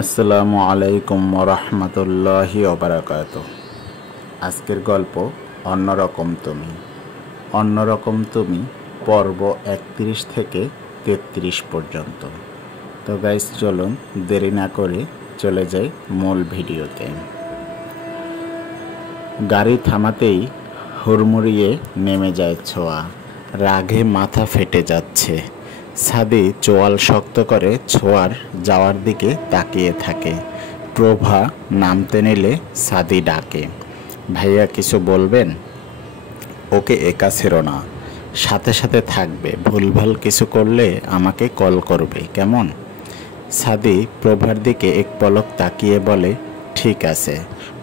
আসসালামু আলাইকুম ওরহমতুল্লাহি ওবারাকাতু। আজকের গল্প অন্যরকম তুমি। অন্যরকম তুমি পর্ব 31 থেকে 33 পর্যন্ত। তো গাইস, চলুন দেরি না করে চলে যাই মূল ভিডিওতে। গাড়ি থামাতেই হুড়মুড়িয়ে নেমে যায় ছোঁয়া। রাগে মাথা ফেটে যাচ্ছে। সাদি চোয়াল শক্ত করে ছোঁয়ার যাওয়ার দিকে তাকিয়ে থাকে। প্রভা নামতে নিলে সাদি ডাকে, ভাইয়া কিছু বলবেন? ওকে একা ছেড়ো না, সাথে সাথে থাকবে। ভুলভাল কিছু করলে আমাকে কল করবে, কেমন? সাদি প্রভার দিকে এক পলক তাকিয়ে বলে, ঠিক আছে।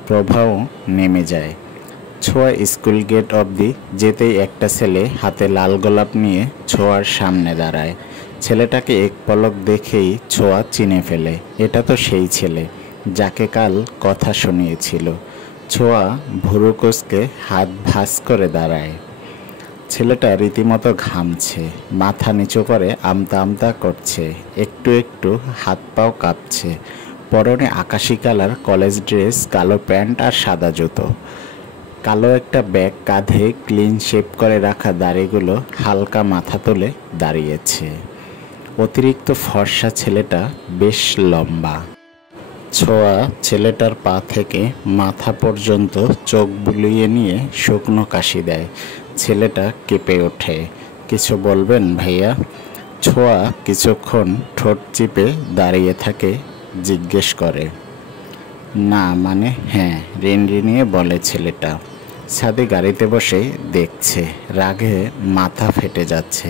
প্রভাও নেমে যায়। ছোঁয়া স্কুল গেট অবধি যেতেই একটা ছেলে হাতে লাল গোলাপ নিয়ে ছোঁয়ার সামনে দাঁড়ায়। ছেলেটাকে এক পলক দেখেই ছোঁয়া চিনে ফেলে, এটা তো সেই ছেলে যাকে কাল কথা শুনিয়েছিল। ছোঁয়া ভুরু কুঁচকে হাত ভাঁজ করে দাঁড়ায়। ছেলেটা রীতিমতো ঘামছে, মাথা নিচু করে আমতা আমতা করছে, একটু একটু হাত পাও কাঁপছে। পরনে আকাশি কালার কলেজ ড্রেস, কালো প্যান্ট আর সাদা জুতো। কালো একটা ব্যাগ কাঁধে, ক্লিন শেপ করে রাখা দাড়িগুলো হালকা মাথা তুলে দাঁড়িয়েছে। অতিরিক্ত ফর্সা ছেলেটা বেশ লম্বা। ছোঁয়া ছেলেটার পা থেকে মাথা পর্যন্ত চোখ বুলিয়ে নিয়ে শুকনো কাশি দেয়। ছেলেটা কেঁপে ওঠে। কিছু বলবেন ভাইয়া? ছোঁয়া কিছুক্ষণ ঠোঁট চিপে দাঁড়িয়ে থাকে, জিজ্ঞেস করে, না মানে হ্যাঁ, রিনরিনিয়ে বলে ছেলেটা। সাদি গাড়িতে বসে দেখছে, রাগে মাথা ফেটে যাচ্ছে।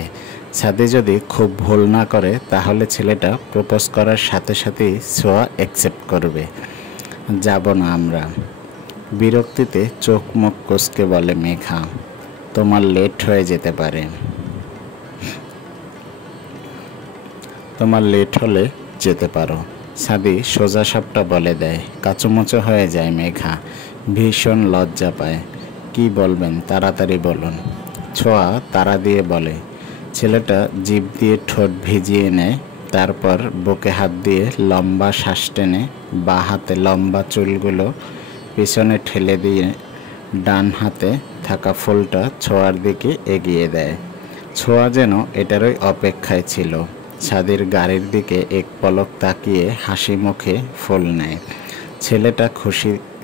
সাদি যদি খুব ভুল না করে তাহলে ছেলেটা প্রপোজ করার সাথে সাথেই ছোঁয়া অ্যাকসেপ্ট করবে। যাব না আমরা। বিরক্তিতে চোখ মুখ কুঁচকে বলে মেঘা, তোমার লেট হয়ে যেতে পারে। তোমার লেট হলে যেতে পারো। সাদি সোজা সাপটা বলে দেয়। কাচুমুচো হয়ে যায় মেঘা, ভীষণ লজ্জা পায়। কি বলবেন তাড়াতাড়ি বলুন। ছোঁয়া তাড়া দিয়ে বলে। ছেলেটা জিভ দিয়ে ঠোঁট ভিজিয়ে নেয়, তারপর বুকে হাত দিয়ে লম্বা শ্বাস টেনে বাঁ হাতে লম্বা চুলগুলো পিছনে ঠেলে দিয়ে ডান হাতে থাকা ফুলটা ছোঁয়ার দিকে এগিয়ে দেয়। ছোঁয়া যেন এটারই অপেক্ষায় ছিল। সাদির গাড়ির দিকে এক পলক তাকিয়ে হাসি মুখে ফুল নেয়। ছেলেটা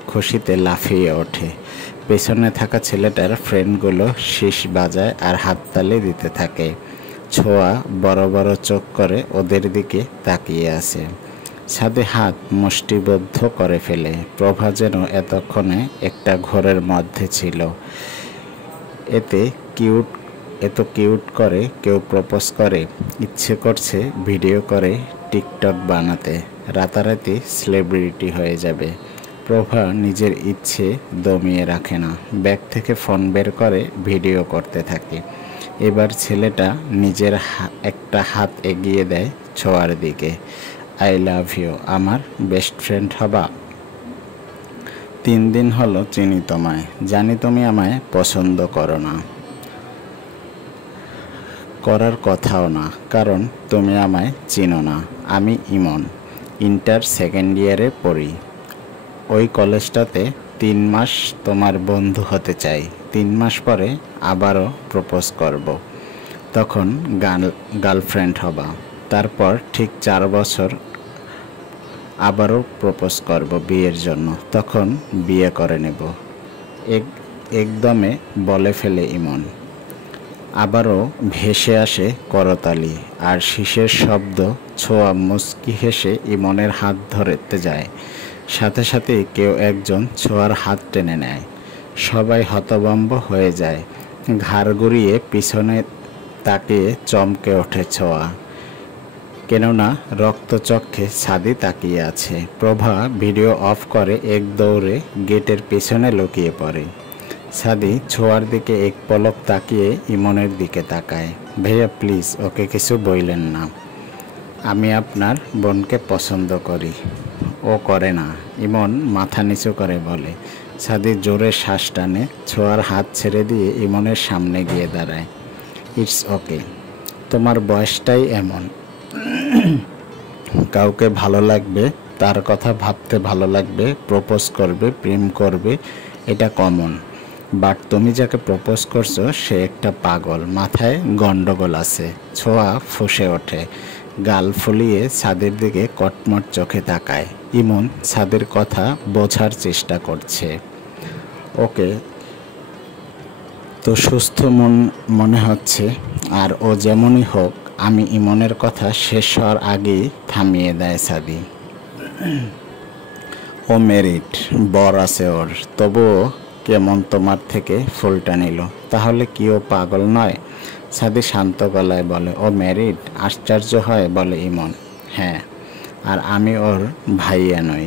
খুশিতে লাফিয়ে ওঠে। পেছনে থাকা ছেলেটার ফ্রেন্ডগুলো শীষ বাজায় আর হাততালি দিতে থাকে। ছোঁয়া বড় বড় চোখ করে ওদের দিকে তাকিয়ে আছে। সাদে হাত মুষ্টিবদ্ধ করে ফেলে। প্রভা যেন এতক্ষণে একটা ঘোরের মধ্যে ছিল। এত কিউট করে কেউ প্রপোজ করে, ইচ্ছে করছে ভিডিও করে টিকটক বানাতে, রাতারাতি সেলিব্রিটি হয়ে যাবে। প্রভা নিজের ইচ্ছে দমিয়ে রাখে না, ব্যাগ থেকে ফোন বের করে ভিডিও করতে থাকে। এবার ছেলেটা নিজের একটা হাত এগিয়ে দেয় ছোঁয়ার দিকে। আই লাভ ইউ, আমার বেস্ট ফ্রেন্ড হবা? 3 দিন হলো চিনি তোমায়, জানি তুমি আমায় পছন্দ করো না, করার কথাও না, কারণ তুমি আমায় চিনো না। আমি ইমন, ইন্টার সেকেন্ড ইয়ারে পড়ি। ওই কলেজটাতে 3 মাস তোমার বন্ধু হতে চাই। 3 মাস পরে আবারও প্রপোজ করব। তখন গার্লফ্রেন্ড হবা। তারপর ঠিক 4 বছর আবারও প্রপোজ করব বিয়ের জন্য, তখন বিয়ে করে নেব। একদমে বলে ফেলে ইমন। আবারও ভেসে আসে করতালি আর শীষের শব্দ। ছোঁয়া মুচকি হেসে ইমনের হাত ধরতে যায়। সাথে সাথে কেউ একজন ছোঁয়ার হাত টেনে নেয়। সবাই হতভম্ব হয়ে যায়। ঘাড় ঘুরিয়ে পিছনে তাকিয়ে চমকে ওঠে ছোঁয়া, কেননা রক্তচক্ষে সাদি তাকিয়ে আছে। প্রভা ভিডিও অফ করে এক দৌড়ে গেটের পেছনে লুকিয়ে পড়ে। সাদি ছোঁয়ার দিকে এক পলক তাকিয়ে ইমনের দিকে তাকায়। ভাইয়া প্লিজ ওকে কিছু বললেন না, আমি আপনার বোনকে পছন্দ করি। ও করে না, ইমন মাথা নিচু করে বলে। সাদি জোরে শ্বাস টানে, ছোঁয়ার হাত ছেড়ে দিয়ে ইমনের সামনে গিয়ে দাঁড়ায়। ইটস ওকে, তোমার বয়সটাই এমন, কাউকে ভালো লাগবে, তার কথা ভাবতে ভালো লাগবে, প্রপোজ করবে, প্রেম করবে, এটা কমন। বাট তুমি যাকে প্রপোজ করছো সে একটা পাগল, মাথায় গন্ডগোল আছে। ছোঁয়া ফুঁসে ওঠে, গাল ফুলিয়ে ছাদের দিকে কটমট চোখে তাকায়। ইমন ছাদের কথা বোঝার চেষ্টা করছে। ওকে তো সুস্থ মনে হচ্ছে, আর ও যেমনই হোক, আমি ইমনের কথা শেষ হওয়ার আগেই থামিয়ে দেয় সাদি। ও মেরিট, বর আছে ওর, তবুও কেমন তোমার থেকে ফুলটা নিল? তাহলে কি ও পাগল নয়? সাদি শান্ত গলায় বলে, ও মেরিট? আশ্চর্য হয় বলে ইমন। হ্যাঁ, আর আমি ওর ভাইয়া নই,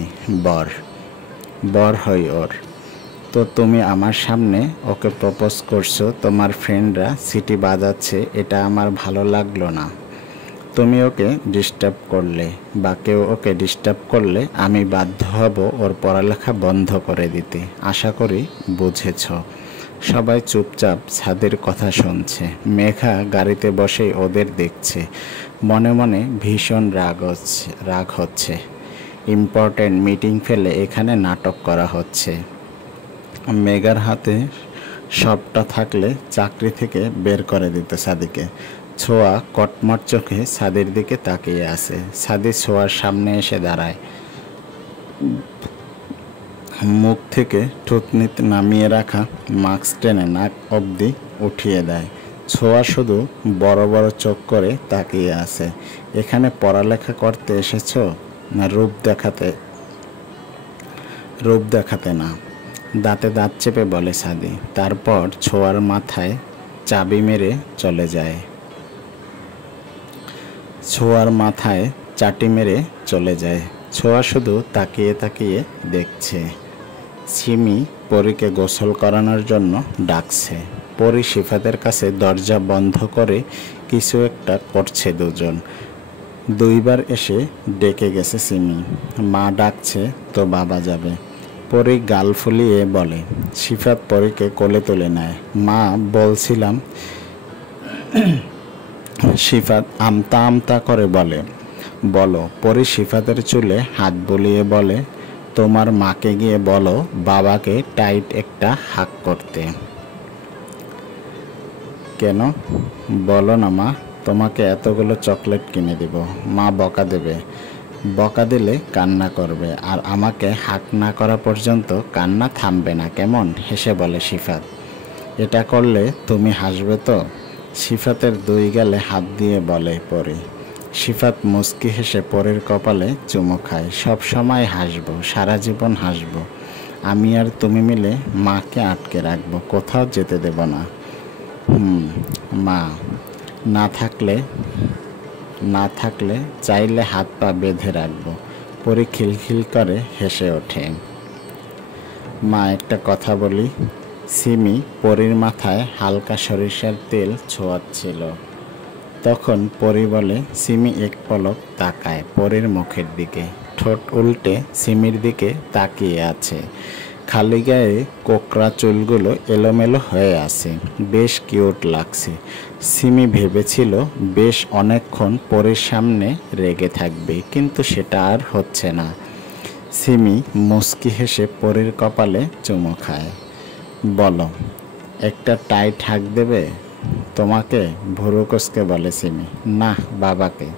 বর হই ওর। তো তুমি আমার সামনে ওকে প্রপোজ করছো, তোমার ফ্রেন্ডরা সিটি বাজাচ্ছে, এটা আমার ভালো লাগলো না। তুমি ওকে ডিস্টার্ব করলে বা কেউ ওকে ডিস্টার্ব করলে আমি বাধ্য হব ওর পড়ালেখা বন্ধ করে দিতে। আশা করি বুঝেছ। সবাই চুপচাপ ছাদের কথা শুনছে। মেঘা গাড়িতে বসেই ওদের দেখছে, মনে মনে ভীষণ রাগ হচ্ছে। ইম্পর্ট্যান্ট মিটিং ফেলে এখানে নাটক করা হচ্ছে। মেঘার হাতে সবটা থাকলে চাকরি থেকে বের করে দিত সাদিকে। ছোঁয়া কটমট চোখে সাদির দিকে তাকিয়ে আছে। সাদি ছোঁয়ার সামনে এসে দাঁড়ায়, মুখ থেকে থুতনিতে নামিয়ে রাখা মাস্ক টেনে নাক অবধি উঠিয়ে দেয়। ছোঁয়া শুধু বড় বড় চোখ করে তাকিয়ে আছে। এখানে পড়ালেখা করতে এসেছো না রূপ দেখাতে না? দাঁতে দাঁত চেপে বলে সাদি। তারপর ছোঁয়ার মাথায় চাবি মেরে চলে যায়। ছোঁয়ার মাথায় চাটি মেরে চলে যায়। ছোঁয়া শুধু তাকিয়ে তাকিয়ে দেখছে। সিমি পরীকে গোসল করানোর জন্য ডাকছে। পরী সিফাতের কাছে দরজা বন্ধ করে কিছু একটা করছে। দুইবার এসে ডেকে গেছে সিমি। মা ডাকছে তো বাবা যাবে। পরী গাল ফুলিয়ে বলে। সিফাত পরীকে কোলে তুলে নেয়। মা বলছিলাম। সিফাত আমতা আমতা করে বলো। পরী সিফাতের চুলে হাত বুলিয়ে বলে, তোমার মাকে গিয়ে বলো বাবাকে টাইট একটা হাক করতে। কেন? বলো না মা, তোমাকে এতগুলো চকলেট কিনে দিব। মা বকা দেবে, বকা দিলে কান্না করবে, আর আমাকে হাক না করা পর্যন্ত কান্না থামবে না, কেমন? হেসে বলে সিফাত। এটা করলে তুমি হাসবে তো? সিফাতের দুই গালে হাত দিয়ে বলে পরী। সিফাত মুচকি হেসে পরীর কপালে চুমু খায়। সব সময় হাসবো, সারা জীবন হাসবো। আমি আর তুমি মিলে মাকে আটকে রাখবো, কোথাও যেতে দেব না। মা না থাকলে চাইলে হাত পা বেঁধে রাখবো। পরী খিলখিল করে হেসে ওঠে। মা একটা কথা বলি। সিমি পরীর মাথায় হালকা সরিষার তেল ছোঁয়াচ্ছিল। তখন পরী বলে। সিমি এক পলক তাকায় পরীর মুখের দিকে, ঠোঁট উল্টে সিমির দিকে তাকিয়ে আছে। খালি গায়ে কোকড়া চুলগুলো এলোমেলো হয়ে আছে, বেশ কিউট লাগছে। সিমি ভেবেছিল বেশ অনেকক্ষণ পরীর সামনে রেগে থাকবে, কিন্তু সেটা আর হচ্ছে না। সিমি মুচকি হেসে পরীর কপালে চুমু খায়। বলো, একটা টাইট হাক দেবে? তোমাকে? ভুরু কুঁচকে বলে সিমি। না, বাবাকে।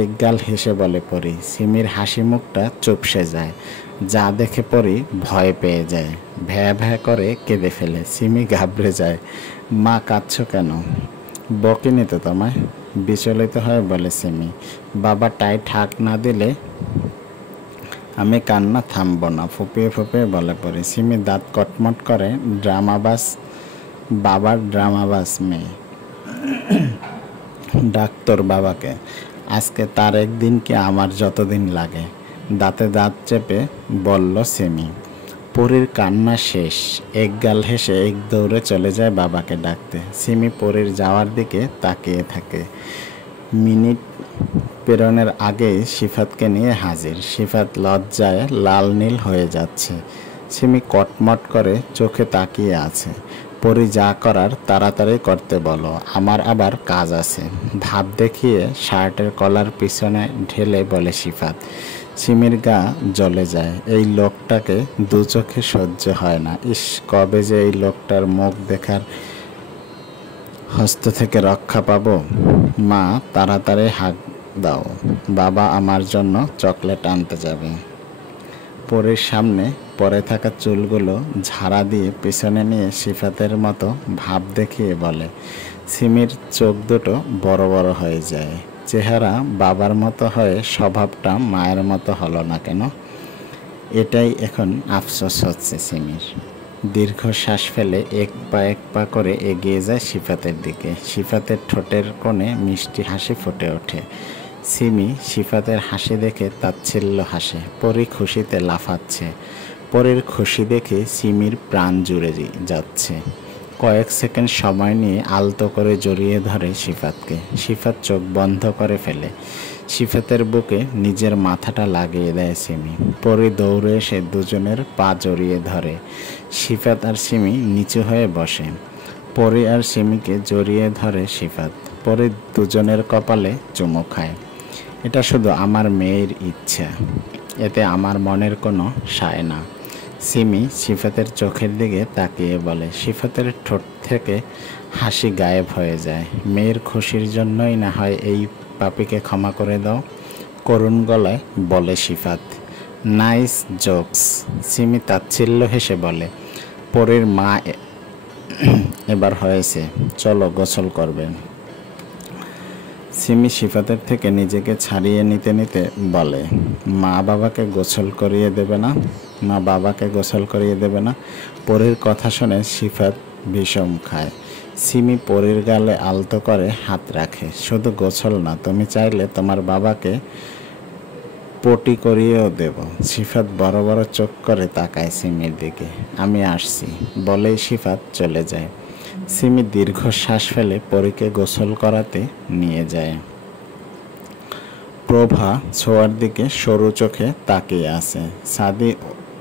এক গাল হেসে বলে পরী। সিমির হাসি মুখটা চুপসে যায়, যা দেখে পরী ভয় পেয়ে যায়, ভ্যা ভ্যা করে কেঁদে ফেলে। সিমি ঘাবড়ে যায়। মা, কাঁদছো কেন? বকিনি তো তোমায়। বিচলিত হয়ে বলে সিমি। বাবা টাইট হাক না দিলে আমি কান্না থামবো না, ফুপিয়ে ফুপিয়ে বলে পরী। সিমি দাঁত কটমট করে। বাবার ড্রামাবাজ মেয়ে। ডাক্তার বাবাকে। আজকে তার একদিন কি আমার যতদিন লাগে। দাঁতে দাঁত চেপে বলল সিমি। পরীর কান্না শেষ। এক গাল হেসে এক দৌড়ে চলে যায় বাবাকে ডাকতে। সিমি পরীর যাওয়ার দিকে তাকিয়ে থাকে। মিনিট পেরোনোর আগেই সিফাতকে নিয়ে হাজির। সিফাত লজ্জায় লাল নীল হয়ে যাচ্ছে। সিমি কটমট করে চোখে তাকিয়ে আছে। পরি যা করার তাড়াতাড়ি করতে বলো, আমার আবার কাজ আছে। ভাব দেখিয়ে শার্টের কলার পিছনে ঢেলে বলে সিফাত। সিমির গা জ্বলে যায়। এই লোকটাকে দু চোখে সহ্য হয় না। ইস, কবে যে এই লোকটার মুখ দেখার হস্ত থেকে রক্ষা পাবো। মা, তাড়াতাড়ি হাঁক দাও, বাবা আমার জন্য চকলেট আনতে যাবে। পরের সামনে পরে থাকা চুলগুলো ঝাড়া দিয়ে পিছনে নিয়ে সিফাতের মতো ভাব দেখিয়ে বলে। সিমির চোখ দুটো বড় বড় হয়ে যায়। চেহারা বাবার মতো হয়ে স্বভাবটা মায়ের মতো হলো না কেন? এটাই এখন আফসোস হচ্ছে সিমির। দীর্ঘ শ্বাস ফেলে এক পা করে এগিয়ে যায় সিফাতের দিকে। সিফাতের ঠোঁটের কোণে মিষ্টি হাসি ফুটে ওঠে। সিমি সিফাতের হাসি দেখে তাচ্ছিল্য হাসে। পরি খুশিতে লাফাচ্ছে। পরের খুশি দেখে সিমির প্রাণ জুড়ে যাচ্ছে। কয়েক সেকেন্ড সময় নিয়ে আলতো করে জড়িয়ে ধরে সিফাতকে। সিফাত চোখ বন্ধ করে ফেলে। সিফাতের বুকে নিজের মাথাটা লাগিয়ে দেয় সিমি। পরে দৌড়ে এসে দুজনের পা জড়িয়ে ধরে। সিফাত আর সিমি নিচু হয়ে বসে। পরে আর সিমিকে জড়িয়ে ধরে সিফাত। পরে দুজনের কপালে চুমু খায়। এটা শুধু আমার মেয়ের ইচ্ছা, এতে আমার মনের কোনো সায় না। সিমি সিফাতের চোখের দিকে তাকিয়ে বলে। সিফাতের ঠোঁট থেকে হাসি গায়েব হয়ে যায়। মেয়ের খুশির জন্যই না হয় এই পাপিকে ক্ষমা করে দাও, করুণ গলায় বলে সিফাত। Nice jokes. সিমি তাচ্ছিল্য হেসে বলে। পরের মা, এবার হয়েছে, চলো গোসল করবেন। সিমি সিফাতের থেকে নিজেকে ছাড়িয়ে নিতে নিতে বলে, মা বাবাকে গোসল করিয়ে দেবে না? মা বাবাকে গোসল করিয়ে দেবে না? পরের কথা শুনে সিফাত বিষম খায়। সিমি পরের গালে আলতো করে হাত রাখে। শুধু গোসল না, তুমি চাইলে তোমার বাবাকে পটি করিয়েও দেব। সিফাত বড় বড় চোখ করে তাকায় সিমির দিকে। আমি আসছি বলেই সিফাত চলে যায়। সিমি দীর্ঘ শ্বাস ফেলে পরীকে গোসল করাতে নিয়ে যায়। প্রভা ছোঁয়ার দিকে সরু চোখে তাকিয়ে আছে। সাদি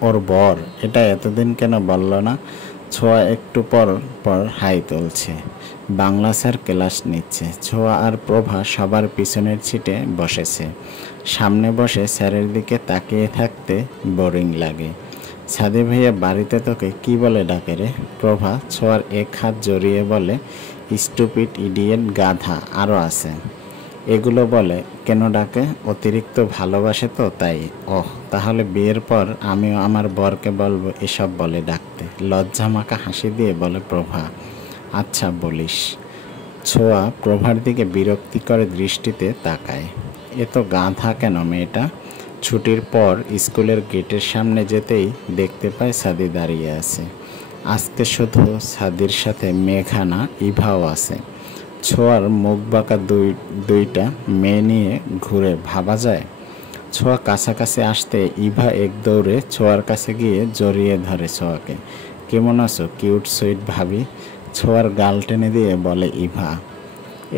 ওর বর, এটা এতদিন কেন বলল না? ছোঁয়া একটু পর পর হাই তুলছে। বাংলা স্যার ক্লাস নিচ্ছে। ছোঁয়া আর প্রভা সবার পিছনের সিটে বসেছে। সামনে বসে স্যারের দিকে তাকিয়ে থাকতে বোরিং লাগে। সাদি ভাইয়া বাড়িতে তোকে কি বলে ডাকে রে? প্রভা ছোঁয়ার এক হাত জড়িয়ে বলে, স্টুপিড, ইডিয়েট, গাধা, আরও আছে। এগুলো বলে কেন ডাকে? অতিরিক্ত ভালোবাসে তো তাই। ওহ, তাহলে বিয়ের পর আমিও আমার বরকে বলবো এসব বলে ডাকতে। লজ্জামাখা হাসি দিয়ে বলে প্রভা। আচ্ছা বলিস। ছোঁয়া প্রভার দিকে বিরক্তিকর দৃষ্টিতে তাকায়। এ তো গাধা কেন মেয়েটা? ছুটির পর স্কুলের গেটের সামনে যেতেই দেখতে পায় সাদি দাঁড়িয়ে আছে। আজকে শুধু সাদির সাথে মেঘা না, ইভাও আছে। ছোঁয়ার মুখ বাঁকা দুইটা মেয়ে নিয়ে ঘুরে ভাবা যায়? ছোঁয়া কাছাকাছি আসতে ইভা এক দৌড়ে ছোঁয়ার কাছে গিয়ে জড়িয়ে ধরে ছোঁয়াকে। কেমন আছো কিউট সুইট ভাবি? ছোঁয়ার গাল টেনে দিয়ে বলে ইভা।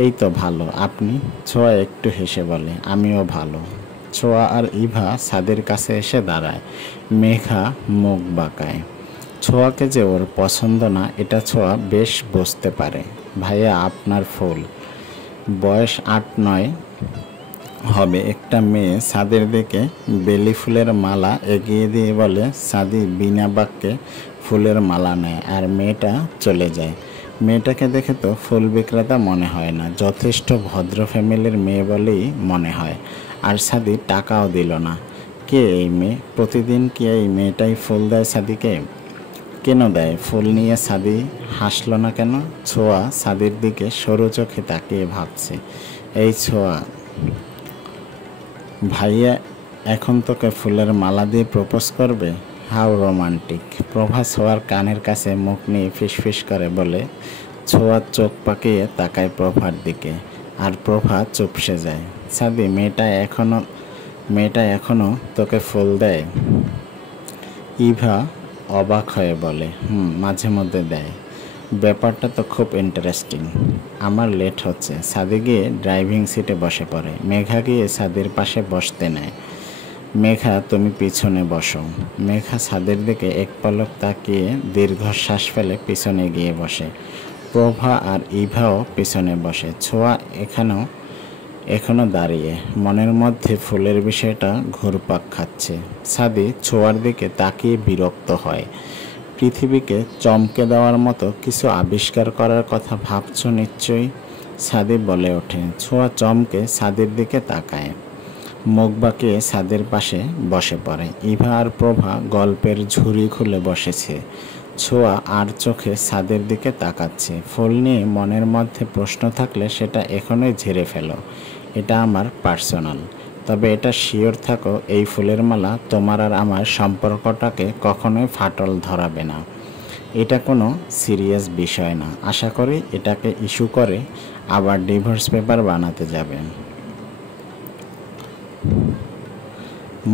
এই তো ভালো, আপনি? ছোঁয়া একটু হেসে বলে, আমিও ভালো। ছোঁয়া আর ইভা ছাদের কাছে এসে দাঁড়ায়। মেঘা মুখ বাঁকায়। ছোঁয়াকে যে ওর পছন্দ না এটা ছোঁয়া বেশ বুঝতে পারে। ভাইয়া আপনার ফুল। বয়স 8-9 হবে একটা মেয়ে ছাদের দিকে বেলি ফুলের মালা এগিয়ে দিয়ে বলে। সাদি বিনা বাক্যে ফুলের মালা নেয় আর মেয়েটা চলে যায়। মেয়েটাকে দেখে তো ফুল বিক্রেতা মনে হয় না, যথেষ্ট ভদ্র ফ্যামিলির মেয়ে বলেই মনে হয়। আর সাদি টাকাও দিল না। কে এই মেয়ে? প্রতিদিন কি এই মেয়েটাই ফুল দেয় সাদিকে? কেন দেয়? ফুল নিয়ে সাদি হাসলো না কেন? ছোঁয়া সাদির দিকে সরু চোখে তাকিয়ে ভাবছে। এই ছোঁয়া, ভাইয়া এখন তোকে ফুলের মালা দিয়ে প্রপোজ করবে? How romantic. প্রভা ছোঁয়ার কানের কাছে মুখ নিয়ে ফিসফিস করে বলে। ছোঁয়ার চোখ পাকিয়ে তাকায় প্রভার দিকে আর প্রভা চুপসে যায়। সাদি, মেয়েটা এখনো তোকে ফুল দেয়? ইভা অবাক হয়ে বলে, মাঝে মধ্যে দেয়। ব্যাপারটা তো খুব ইন্টারেস্টিং। আমার লেট হচ্ছে। সাদি গিয়ে ড্রাইভিং সিটে বসে পড়ে। মেঘা গিয়ে সাদির পাশে বসতে নেয়। মেঘা তুমি পিছনে বসো। মেঘা ছাদের দিকে এক পলক তাকিয়ে দীর্ঘশ্বাস ফেলে পিছনে গিয়ে বসে। প্রভা আর ইভাও পিছনে বসে। ছোঁয়া এখনো দাঁড়িয়ে, মনের মধ্যে ফুলের বিষয়টা ঘুরপাক খাচ্ছে। সাদি ছোঁয়ার দিকে তাকিয়ে বিরক্ত হয়। পৃথিবীকে চমকে দেওয়ার মতো কিছু আবিষ্কার করার কথা ভাবছো নিশ্চয়ই, সাদি বলে ওঠে। ছোঁয়া চমকে সাদির দিকে তাকায়, মুখ বাঁকিয়ে ছাদের পাশে বসে পড়ে। ইভা আর প্রভা গল্পের ঝুড়ি খুলে বসেছে। ছোঁয়া আর চোখে ছাদের দিকে তাকাচ্ছে। ফুল নিয়ে মনের মধ্যে প্রশ্ন থাকলে সেটা এখনই ঝেড়ে ফেলো, এটা আমার পার্সোনাল। তবে এটা শিওর থাকো, এই ফুলের মালা তোমার আর আমার সম্পর্কটাকে কখনোই ফাটল ধরাবে না। এটা কোনো সিরিয়াস বিষয় না। আশা করি এটাকে ইস্যু করে আবার ডিভোর্স পেপার বানাতে যাবেন।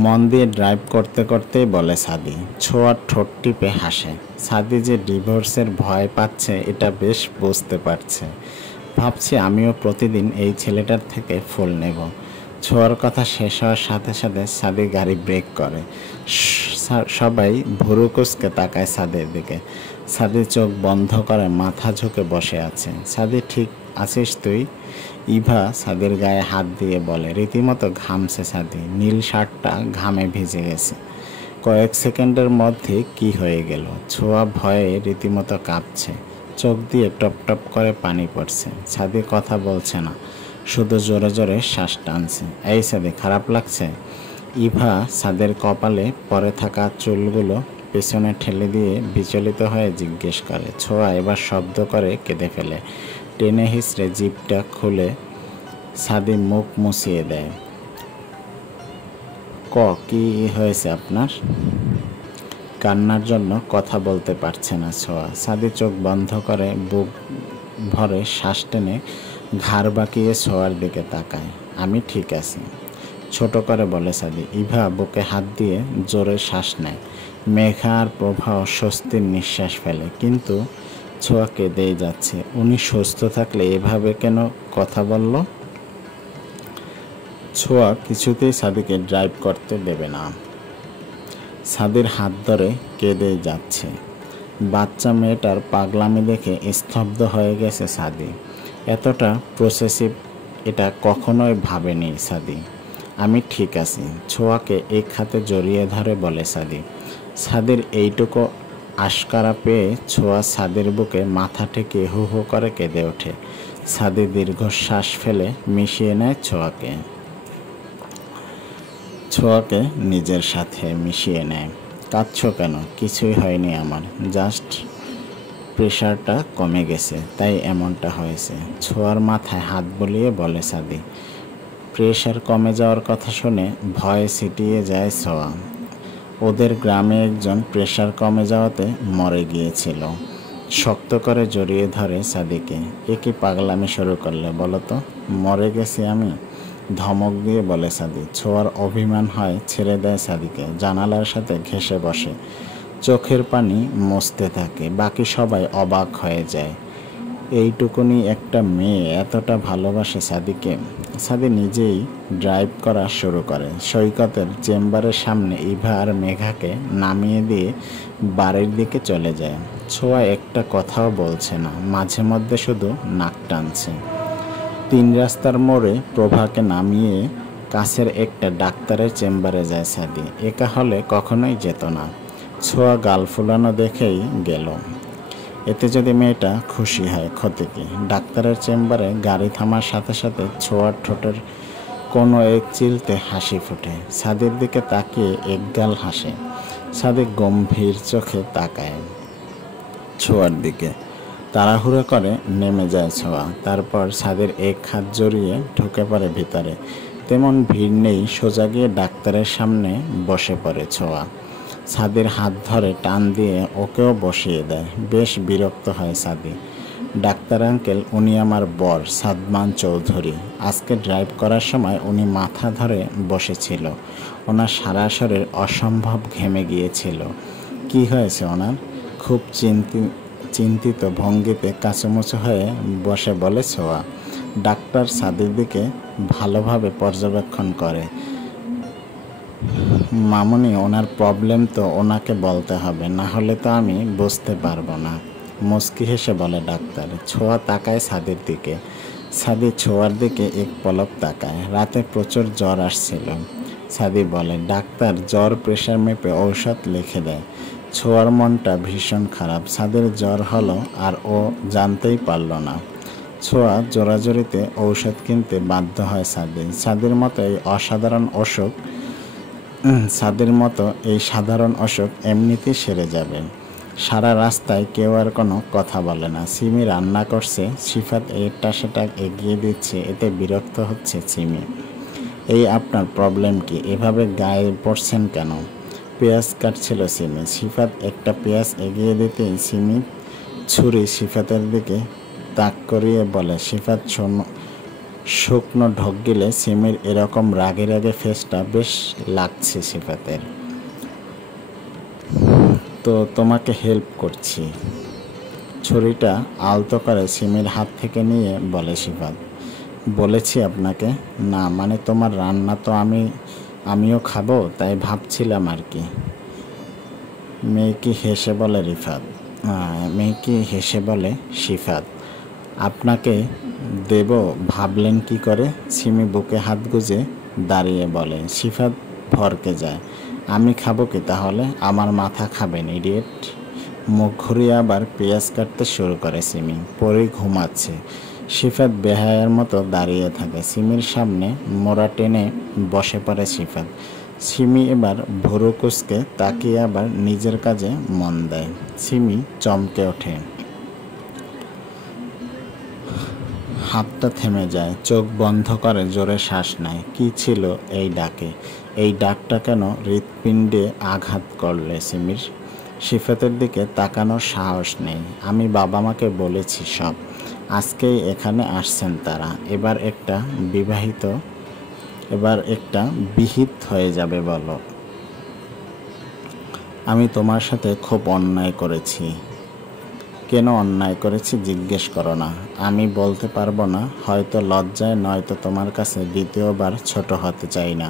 মন দিয়ে ড্রাইভ করতে করতেই বলে সাদি। ছোঁয়ার ঠোঁট টিপে হাসে। সাদি যে ডিভোর্সের ভয় পাচ্ছে এটা বেশ বুঝতে পারছে। ভাবছি আমিও প্রতিদিন এই ছেলেটার থেকে ফুল নেব। ছোঁয়ার কথা শেষ হওয়ার সাথে সাথে সাদি গাড়ি ব্রেক করে। সবাই ভুরু কুঁচকে তাকায় সাদের দিকে। সাদি চোখ বন্ধ করে মাথা ঝুঁকে বসে আছে। সাদি ঠিক আছিস তুই? ইভা সাদির গায়ে হাত দিয়ে বলে। রীতিমতো ঘামছে সাদি, নীল শার্টটা ঘামে ভিজে গেছে। কয়েক সেকেন্ডের মধ্যে কি হয়ে গেল। ছোঁয়া ভয়ে রীতিমতো কাঁপছে, চোখ দিয়ে টপ টপ করে পানি পড়ছে। সাদি কথা বলছে না, শুধু জোরে জোরে শ্বাস টানছে। এই সাদি, খারাপ লাগছে? ইভা সাদের কপালে পরে থাকা চুলগুলো পেছনে ঠেলে দিয়ে বিচলিত হয়ে জিজ্ঞেস করে। ছোঁয়া এবার শব্দ করে কেঁদে ফেলে। টেনে হিঁচড়ে জিপটা খুলে সাদি মুখ মুছিয়ে দেয়। কি হয়েছে আপনার? কান্নার জন্য কথা বলতে পারছে না ছোঁয়া। সাদি চোখ বন্ধ করে বুক ভরে শ্বাস টেনে ঘাড় বাঁকিয়ে ছোঁয়ার দিকে তাকায়। আমি ঠিক আছি, ছোট করে বলে সাদি। ইভা বুকে হাত দিয়ে জোরে শ্বাস নেয়। মেঘা আর প্রভা স্বস্তির নিঃশ্বাস ফেলে, কিন্তু ছোঁয়া কেঁদেই যাচ্ছে। উনি সুস্থ থাকলে এভাবে কেন কথা বলল? ছোঁয়া কিছুতেই সাদিকে ড্রাইভ করতে দেবে না। সাদির হাত ধরে কেঁদে যাচ্ছে। বাচ্চা মেয়েটার পাগলামি দেখে স্তব্ধ হয়ে গেছে সাদি। এতটা প্রসেসিভ এটা কখনোই ভাবেনি সাদি। আমি ঠিক আছি, ছোঁয়াকে এক হাতে জড়িয়ে ধরে বলে সাদি। সাদির এইটুকু আশকারা পেয়ে ছোঁয়া সাদির বুকে মাথা ঠেকিয়ে হু হু করে কেঁদে ওঠে। সাদি দীর্ঘশ্বাস ফেলে মিশিয়ে নেয় ছোঁয়াকে নিজের সাথে মিশিয়ে নেয়। কাঁদছো কেন? কিছুই হয়নি আমার, জাস্ট প্রেশারটা কমে গেছে, তাই এমনটা হয়েছে। ছোঁয়ার মাথায় হাত বুলিয়ে বলে সাদি। প্রেশার কমে যাওয়ার কথা শুনে ভয়ে ছিটিয়ে যায় ছোঁয়া। ওদের গ্রামে একজন প্রেশার কমে যাওয়াতে মরে গিয়েছিল। শক্ত করে জড়িয়ে ধরে সাদিকে। এ কি পাগলামি শুরু করলে বলো তো? মরে গেছি আমি? ধমক দিয়ে বলে সাদি। ছোঁয়ার অভিমান হয়, ছেড়ে দেয় সাদিকে। জানালার সাথে ঘেঁষে বসে, চোখের পানি মুছতে থাকে। বাকি সবাই অবাক হয়ে যায়। এইটুকুনি একটা মেয়ে এতটা ভালোবাসে সাদিকে। সাদি নিজেই ড্রাইভ করা শুরু করে। সৈকতের চেম্বারের সামনে ইভা আর মেঘাকে নামিয়ে দিয়ে বাড়ির দিকে চলে যায়। ছোঁয়া একটা কথাও বলছে না, মাঝে মধ্যে শুধু নাক টানছে। 3 রাস্তার মোড়ে প্রভাকে নামিয়ে কাছের একটা ডাক্তারের চেম্বারে যায় সাদি। একা হলে কখনোই যেত না। ছোঁয়া গাল ফুলানো দেখেই গেল। এতে যদি মেয়েটা খুশি হয়, ক্ষতি কি? ডাক্তারের চেম্বারে গাড়ি থামার সাথে সাথে ছোঁয়ার ঠোঁটের কোনো এক চিলতে হাসি ফোটে। সাদির দিকে তাকিয়ে একগাল হাসে। সাদি গম্ভীর চোখে তাকায় ছোঁয়ার দিকে। তাড়াহুড়ো করে নেমে যায় ছোঁয়া। তারপর সাদির এক হাত জড়িয়ে ঢুকে পড়ে ভিতরে। তেমন ভিড় নেই, সোজা গিয়ে ডাক্তারের সামনে বসে পড়ে ছোঁয়া। সাদির হাত ধরে টান দিয়ে ওকেও বসিয়ে দেয়। বেশ বিরক্ত হয় সাদি। ডাক্তার আঙ্কেল, উনি আমার বর সাদমান চৌধুরী। আজকে ড্রাইভ করার সময় উনি মাথা ধরে বসেছিল। ওনার সারা শরীর অসম্ভব ঘেমে গিয়েছিল। কি হয়েছে ওনার? খুব চিন্তিত ভঙ্গিতে কাঁচুমুচু হয়ে বসে বলে ছোঁয়া। ডাক্তার সাদির দিকে ভালোভাবে পর্যবেক্ষণ করে। মামুনি, ওনার প্রবলেম তো ওনাকে বলতে হবে, না হলে তো আমি বুঝতে পারবো না। মুচকি হেসে বলে ডাক্তার। ছোঁয়া তাকায় সাদির দিকে। সাদি ছোঁয়ার দিকে এক পলক তাকায়। রাতে প্রচুর জ্বর আসছিল। সাদি বলে, ডাক্তার জ্বর প্রেশার মেপে ঔষধ লিখে দেয়। ছোঁয়ার মনটা ভীষণ খারাপ। সাদির জ্বর হলো আর ও জানতেই পারল না। ছোঁয়া জোরাজোরিতে ঔষধ কিনতে বাধ্য হয় সাদি। সাদির মতো এই সাধারণ অসুখ এমনিতেই সেরে যাবে। সারা রাস্তায় কেউ আর কোনো কথা বলে না। সিমি রান্না করছে, সিফাত এটা সেটা এগিয়ে দিচ্ছে, এতে বিরক্ত হচ্ছে সিমি। এই আপনার প্রবলেম কি? এভাবে গায়ে পড়ছেন কেন? পেঁয়াজ কাটছিল সিমি। সিফাত একটা পেঁয়াজ এগিয়ে দিতেই সিমি ছুরি সিফাতের দিকে তাক করিয়ে বলে, সিফাত শুকনো ঢোক গিলে সিমির এরকম রাগে রাগে ফেসটা বেশ লাগছে সিফাতের। তো তোমাকে হেল্প করছি। ছুরিটা আলতো করে সিমির হাত থেকে নিয়ে বলে সিফাত, বলেছি আপনাকে? না মানে তোমার রান্না তো আমিও খাবো, তাই ভাবছিলাম আর কি। মেয়েকে হেসে বলে সিফাত, আপনাকে দেব ভাবলেন কি করে? সিমি বুকে হাত গুজে দাঁড়িয়ে বলে। সিফাত ভরকে যায়। আমি খাবো কি তাহলে? আমার মাথা খাবেন ইডিয়েট। মুখ ঘুরিয়ে আবার পেঁয়াজ কাটতে শুরু করে সিমি। পরে ঘুমাচ্ছে। সিফাত বেহায়ার মতো দাঁড়িয়ে থাকে। সিমির সামনে মোড়া টেনে বসে পড়ে সিফাত। সিমি এবার ভুরু কুঁচকে তাকিয়ে আবার নিজের কাজে মন দেয়। সিমি চমকে ওঠে। হাতটা থেমে যায়। চোখ বন্ধ করে জোরে শ্বাস নেয়। কি ছিল এই ডাকে? এই ডাকটা কেন হৃৎপিণ্ডে আঘাত করলে সিমির? সিফাতের দিকে তাকানোর সাহস নেই। আমি বাবা মাকে বলেছি সব। আজকেই এখানে আসছেন তারা। এবার একটা বিহিত হয়ে যাবে বলো। আমি তোমার সাথে খুব অন্যায় করেছি। কেন অন্যায় করেছি জিজ্ঞেস করো না। আমি বলতে পারবো না, হয়তো লজ্জায়, নয়তো তোমার কাছে দ্বিতীয়বার ছোট হতে চাই না।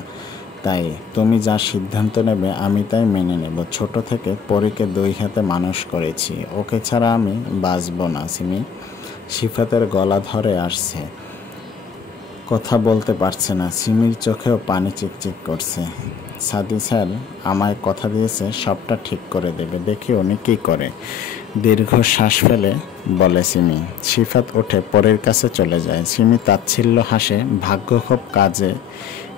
তাই তুমি যা সিদ্ধান্ত নেবে আমি তাই মেনে নেব। ছোট থেকে পরীকে 2 হাতে মানুষ করেছি, ওকে ছাড়া আমি বাঁচবো না সিমি। সিফাতের গলা ধরে আসছে, কথা বলতে পারছে না। সিমির চোখেও পানি চিকচিক করছে। সাদি স্যার আমায় কথা দিয়েছে সবটা ঠিক করে দেবে, দেখি উনি কী করে। দীর্ঘ শ্বাস ফেলে বলে সিমি। সিফাত উঠে পরের কাছে চলে যায়। সিমি তাচ্ছিল্য হাসে। ভাগ্য খুব কাজে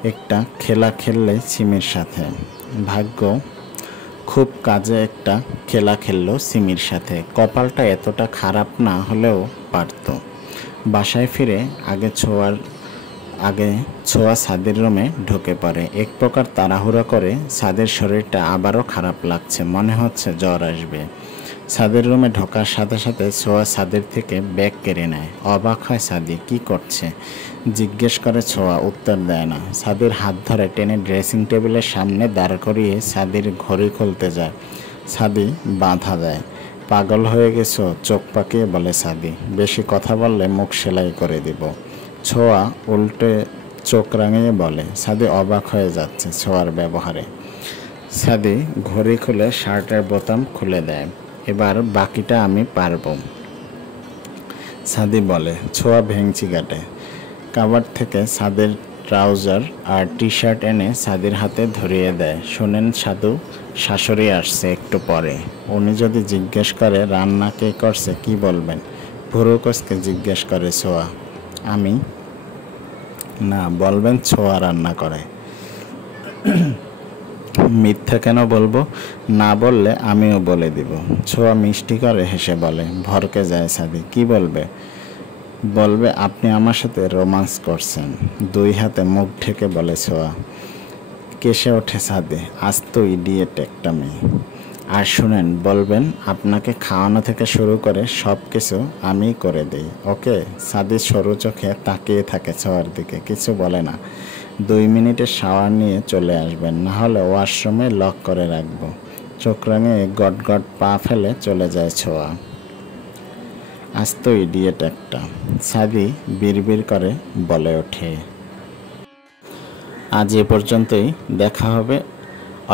একটা খেলা খেললে সিমির সাথে। সিমির সাথে। কপালটা এতটা খারাপ না হলেও পারত। বাসায় ফিরে আগে ছোঁয়া সাদের রুমে ঢুকে পড়ে। এক প্রকার তাড়াহুড়ো করে। সাদের শরীরটা আবারও খারাপ লাগছে, মনে হচ্ছে জ্বর আসবে। সাদের রুমে ঢোকার সাথে সাথে ছোঁয়া সাদের থেকে ব্যাগ কেড়ে নেয়। অবাক হয় সাদি, কি করছে জিজ্ঞেস করে ছোঁয়া, উত্তর দেয় না। সাদির হাত ধরে টেনে ড্রেসিং টেবিলের সামনে দাঁড় করিয়ে সাদির ঘড়ি খুলতে যায়। সাদি বাধা দেয়। পাগল হয়ে গেছো? চোখ পাকিয়ে বলে সাদি। বেশি কথা বললে মুখ সেলাই করে দিব। ছোঁয়া উল্টে চোখ রাঙিয়ে বলে। সাদি অবাক হয়ে যাচ্ছে ছোঁয়ার ব্যবহারে। সাদি ঘড়ি খুলে শার্টের বোতাম খুলে দেয়। এবার বাকিটা আমি পারবো, সাদি বলে। ছোঁয়া ভেঙচি কাটে। কাভার থেকে সাদের ট্রাউজার আর টি শার্ট এনে সাদির হাতে ধরিয়ে দেয়। শোনেন সাধু, শাশুড়ি আসছে একটু পরে। উনি যদি জিজ্ঞেস করে রান্না কে করছে কি বলবেন? ভুরুকোসকে জিজ্ঞেস করে ছোঁয়া। আমি না, বলবেন ছোঁয়া রান্না করে। মিথ্যা কেন বলবো? না বললে আমিও বলে দিব। ছোঁয়া মিষ্টি করে হেসে বলে। ভরকে যায় সাদি। কি বলবে? বলবে আপনি আমার সাথে রোমান্স করছেন। 2 হাতে মুখ ঢেকে বলে ছোঁয়া। কেসে ওঠে সাদি। আজ তো ইডিয়েট একটা মেয়ে। আর শুনেন, বলবেন আপনাকে খাওয়ানো থেকে শুরু করে সব কিছু আমিই করে দিই, ওকে? সাদি সরু চোখে তাকিয়ে থাকে ছোঁয়ার দিকে, কিছু বলে না। 2 মিনিটের শাওয়ার নিয়ে চলে আসবেন, না হলে ওয়াশরুমে লক করে রাখবো। চোখ রাঙিয়ে গট গট পা ফেলে চলে যায় ছোঁয়া। আজ তো ইডিয়েট একটা, সাদি বিড়বিড় করে বলে ওঠে। আজ এ পর্যন্তই। দেখা হবে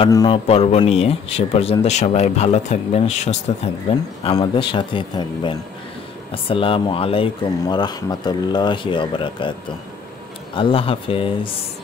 অন্য পর্ব নিয়ে। সে পর্যন্ত সবাই ভালো থাকবেন, সুস্থ থাকবেন, আমাদের সাথেই থাকবেন। আসসালামু আলাইকুম ওয়া রাহমাতুল্লাহি ওয়া বারাকাতুহু। আল্লাহ হাফেজ।